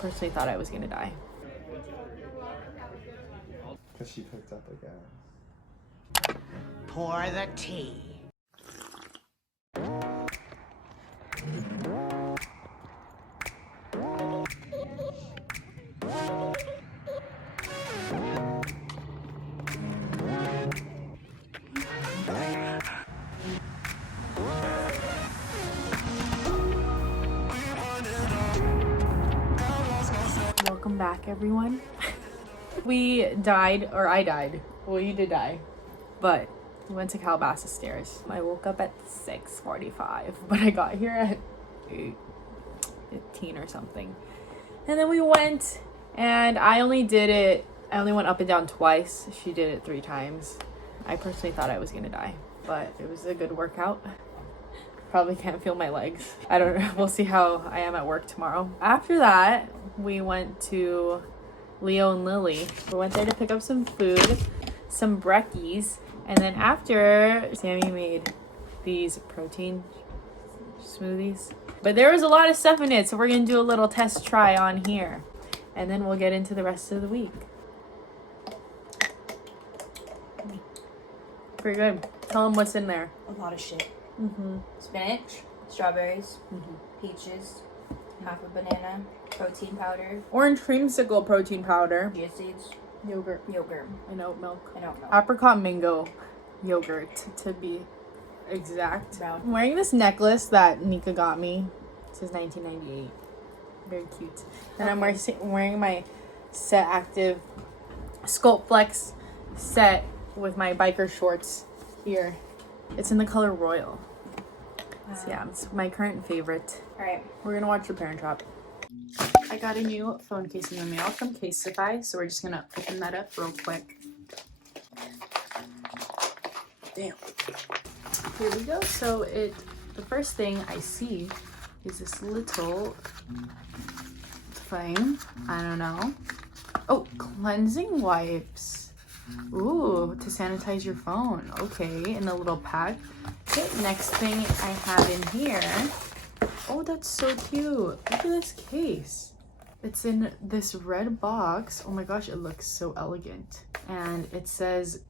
personally thought I was gonna die. Because she picked up again. Pour the tea. Welcome back, everyone. We died, or I died. Well, you did die, but we went to Calabasas stairs. I woke up at 6:45, but I got here at 8:15 or something. And then we went, and I only went up and down twice. She did it 3 times. I personally thought I was gonna die, but it was a good workout. Probably can't feel my legs. I don't know. We'll see how I am at work tomorrow. After that, we went to Leo and Lily. We went there to pick up some food, some brekkies, and then after, Sammy made these protein smoothies. But there was a lot of stuff in it, so we're gonna do a little test try on here, and then we'll get into the rest of the week. Pretty good. Tell them what's in there. A lot of shit. Mm-hmm. Spinach, strawberries, peaches, half a banana, protein powder, Orange creamsicle protein powder, chia seeds, yogurt, and oat milk. oat milk. Apricot mango yogurt, to be exact. Brown. I'm wearing this necklace that Nika got me. It says 1998. Very cute. And I'm wearing my Set Active Sculpt Flex set with my biker shorts here. It's in the color royal. So yeah, it's my current favorite. Alright. We're gonna watch The Parent Trap. I got a new phone case in the mail from Casetify, so we're just gonna open that up real quick. Damn. Here we go. So the first thing I see is this little thing. I don't know. Oh, cleansing wipes. Ooh, to sanitize your phone. Okay, in a little pack. Okay, next thing I have in here. Oh, that's so cute. Look at this case. It's in this red box. Oh my gosh, it looks so elegant. And it says,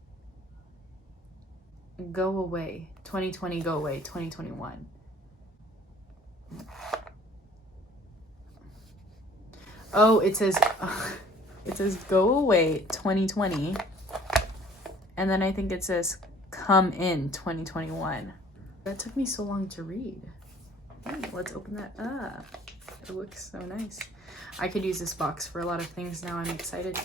go away. 2020, go away. 2021. Oh, it says go away 2020. And then I think it says come in 2021. That took me so long to read. Hey, let's open that up. It looks so nice. I could use this box for a lot of things now. I'm excited.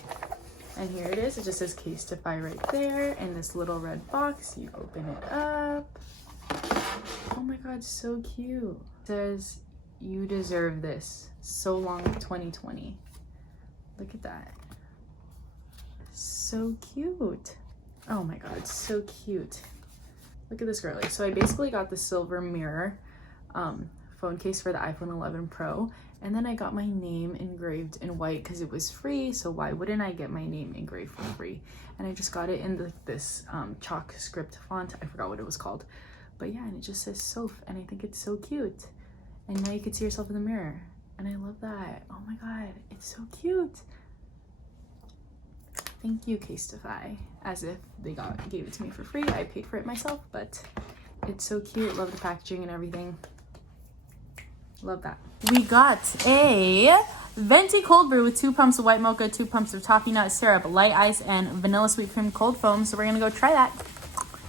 And here it is. It just says Casetify right there in this little red box. You open it up. Oh my god, so cute. It says you deserve this. So long 2020. Look at that. So cute. Oh my god, so cute. Look at this girly. So I basically got the silver mirror phone case for the iPhone 11 Pro, and then I got my name engraved in white because it was free, so why wouldn't I get my name engraved for free? And I just got it in this chalk script font. I forgot what it was called, but yeah, and it just says Soph, and I think it's so cute. And now you can see yourself in the mirror, and I love that. Oh my god, it's so cute. Thank you, Casetify. As if they gave it to me for free. I paid for it myself, but it's so cute. Love the packaging and everything. Love that. We got a venti cold brew with 2 pumps of white mocha, 2 pumps of toffee nut syrup, light ice, and vanilla sweet cream cold foam. So we're gonna go try that.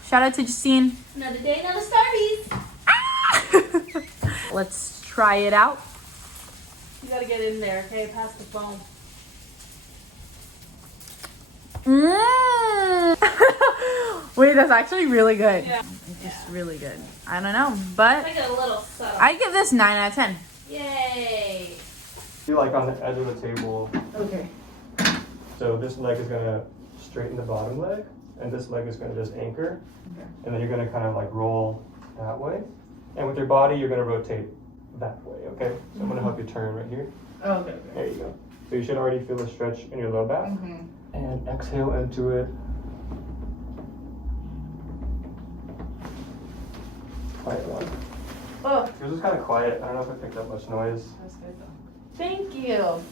Shout out to Justine. Another day, another Starbies. Ah! Let's try it out. You gotta get in there, okay? Pass the phone. Wait, that's actually really good. Yeah. It's just really good. I don't know, but I get a little subtle. I give this 9 out of 10. Yay. You're like on the edge of the table. Okay. So this leg is gonna straighten the bottom leg, and this leg is gonna just anchor. Okay. And then you're gonna kind of like roll that way. And with your body, you're gonna rotate that way, okay? So I'm gonna help you turn right here. Oh, okay. There you go. So you should already feel a stretch in your low back. And exhale into it. Quiet one. Oh, Yours is kind of quiet. I don't know if it picked up much noise. that's good though. Thank you.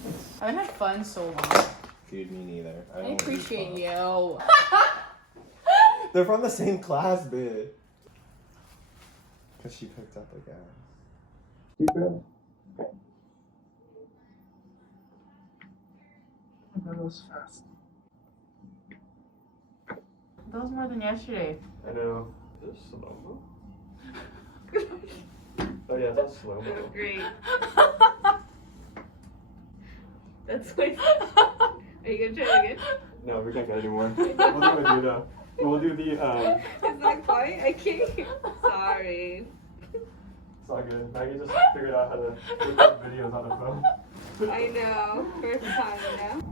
I haven't had fun so long. Dude, me neither. I appreciate you. They're from the same class, bitch. Because she picked up the gas. Keep going. That was fast. That was more than yesterday. I know. Is this slow-mo? Oh yeah, that's slow-mo. Great. That's like. Are you gonna try it again? No, we can't get any more. We'll do a Duda. We'll do the, Is that fine? I can't. Sorry. it's all good. Maggie just figured out how to record videos on the phone. I know. First time,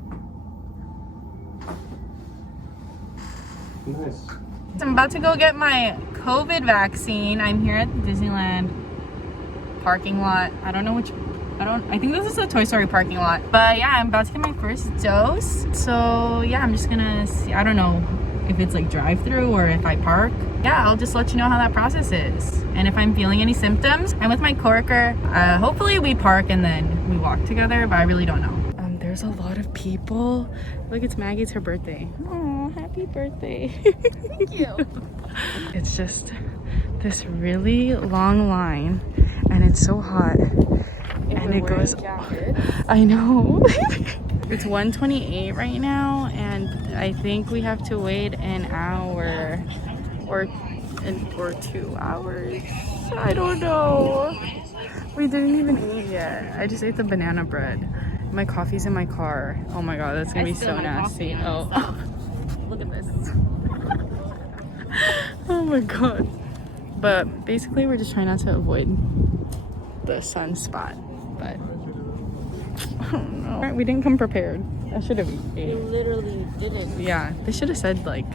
you know? Nice. I'm about to go get my COVID vaccine. I'm here at the Disneyland parking lot. I think this is a Toy Story parking lot. But yeah, I'm about to get my first dose. So yeah, I'm just gonna see. I don't know if it's like drive-through or if I park. Yeah, I'll just let you know how that process is. And if I'm feeling any symptoms, I'm with my coworker. Hopefully we park and then we walk together, but I really don't know. There's a lot of people. Look, it's Maggie, it's her birthday. Oh, happy birthday. Thank you. It's just this really long line and it's so hot. And it goes, I know. It's 1:28 right now and I think we have to wait an hour or 2 hours. I don't know. We didn't even eat yet. I just ate the banana bread. My coffee's in my car. Oh my god, that's gonna be so nasty. Oh. Look at this. Oh my god. But basically we're just trying not to avoid the sunspot. But I don't know. We didn't come prepared. I should have ate. You literally didn't. Yeah, they should have said like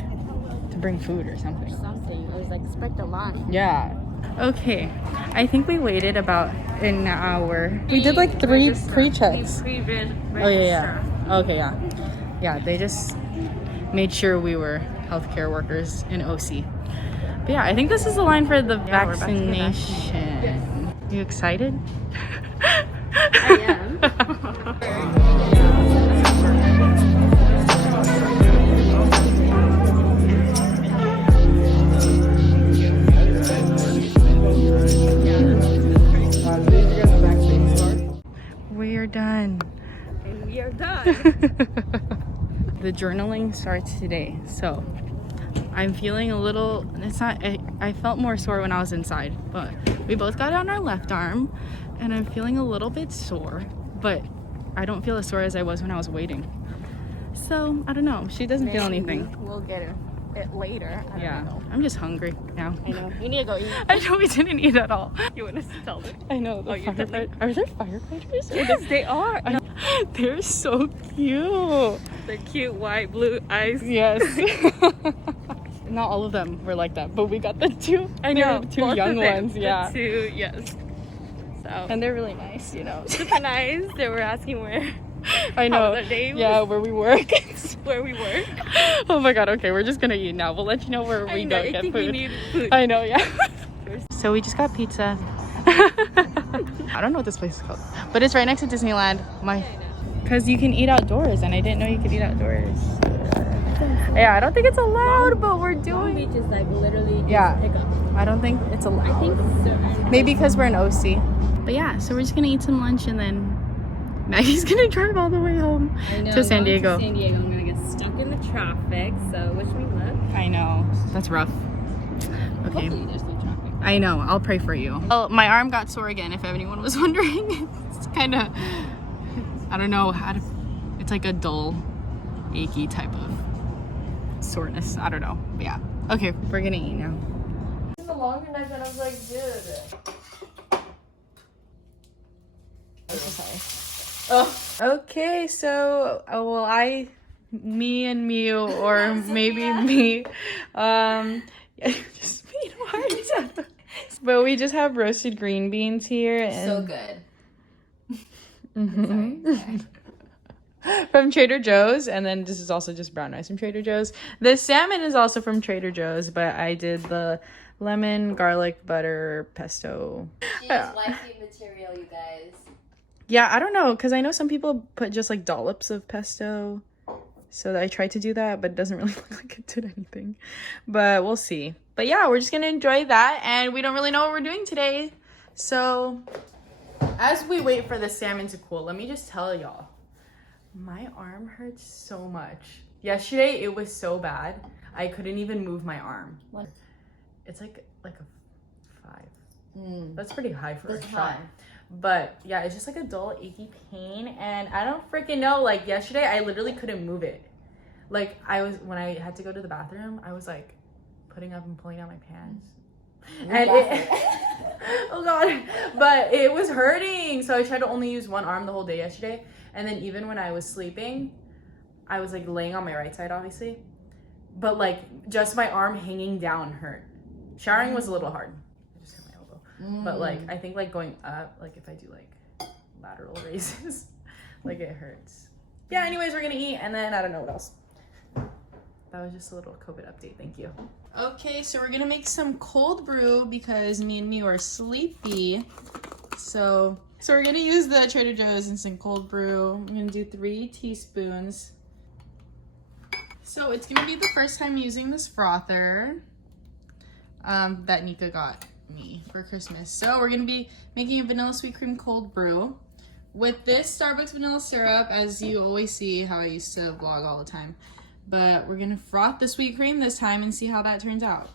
to bring food or something. Something. I was like, expect a line. Yeah. Okay. I think we waited about an hour. We did like 3 pre-checks. Oh yeah, yeah. Okay, yeah. Yeah, they just made sure we were healthcare workers in OC. But yeah, I think this is the line for the vaccination. You excited? I am. We're done. And we are done. The journaling starts today, so I'm feeling a little, I felt more sore when I was inside, but we both got it on our left arm and I'm feeling a little bit sore, but I don't feel as sore as I was when I was waiting. So I don't know, she doesn't feel anything. We'll get it later. I don't know. I'm just hungry now. I know. We need to go eat. I know we didn't eat at all. You want us to tell them? I know. The you're telling- are there firefighters? Yes, they are. They're so cute. The cute white blue eyes. Yes. Not all of them were like that, but we got the two. I know. Two both young of them. ones. Yeah. The two, yes. So. And they're really nice, you know. Super nice. They were asking where. I know. How their day was. Yeah, where we work. Where we work. Oh my god. Okay, we're just gonna eat now. We'll let you know where we go I get think food. we need food. I know. Yeah. So we just got pizza. I don't know what this place is called, but it's right next to Disneyland. Because you can eat outdoors, and I didn't know you could eat outdoors. Yeah, I don't think it's allowed, but we're Long doing. Beach is like literally just Yeah. pick up. I don't think it's allowed. I think so. Maybe because we're in OC. But yeah, so we're just gonna eat some lunch and then Maggie's gonna drive all the way home I know, to San going Diego. To San Diego, I'm gonna get stuck in the traffic. So wish me luck. I know. That's rough. Okay. Hopefully there's no traffic. I know. I'll pray for you. Oh, my arm got sore again, if anyone was wondering. It's kind of, I don't know how to, it's like a dull, achy type of soreness. I don't know. But yeah. Okay, we're gonna eat now. The longer night than I was like, dude. Oh. Okay, so me and Mew, or maybe me, just me and Mars. But we just have roasted green beans here. And So good. Mm-hmm. From Trader Joe's, and then this is also just brown rice from Trader Joe's. The salmon is also from Trader Joe's, but I did the lemon, garlic, butter, pesto. She is wifey material, you guys. Yeah, I don't know, because I know some people put just like dollops of pesto. So I tried to do that, but it doesn't really look like it did anything. But we'll see. But yeah, we're just gonna enjoy that, and we don't really know what we're doing today. So as we wait for the salmon to cool, let me just tell y'all, my arm hurts so much. Yesterday it was so bad, I couldn't even move my arm. It's like a 5. That's pretty high for a shot. But yeah, it's just like a dull, achy pain, and I don't freaking know. Like yesterday, I literally couldn't move it. Like when I had to go to the bathroom, I was like putting up and pulling down my pants, and oh god, but it was hurting. So I tried to only use one arm the whole day yesterday, and then even when I was sleeping, I was like laying on my right side, obviously, but like just my arm hanging down hurt. Showering was a little hard. But like I think like going up, like if I do like lateral raises, like it hurts. Yeah, anyways, we're gonna eat, and then I don't know what else. That was just a little COVID update. Thank you. Okay, so we're gonna make some cold brew because me and Mew are sleepy. So we're gonna use the Trader Joe's instant cold brew. I'm gonna do 3 teaspoons. So it's gonna be the first time using this frother that Nika got me for Christmas. So we're gonna be making a vanilla sweet cream cold brew with this Starbucks vanilla syrup, as you always see how I used to vlog all the time. But we're gonna froth the sweet cream this time and see how that turns out.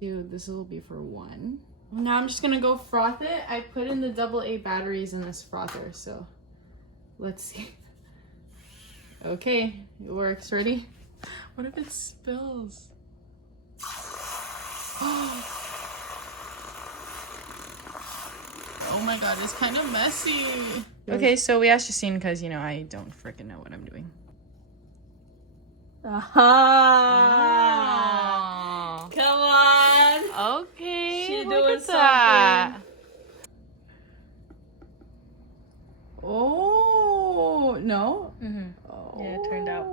Dude, this will be for 1. Now I'm just gonna go froth it. I put in the AA batteries in this frother, so let's see. Okay, it works. Ready? What if it spills? Oh my god, it's kind of messy. Okay, so we asked Justine because, you know, I don't freaking know what I'm doing. Aha! Come on! Okay, She look doing at that. something. Oh, no? Mm-hmm. Oh. Yeah, it turned out.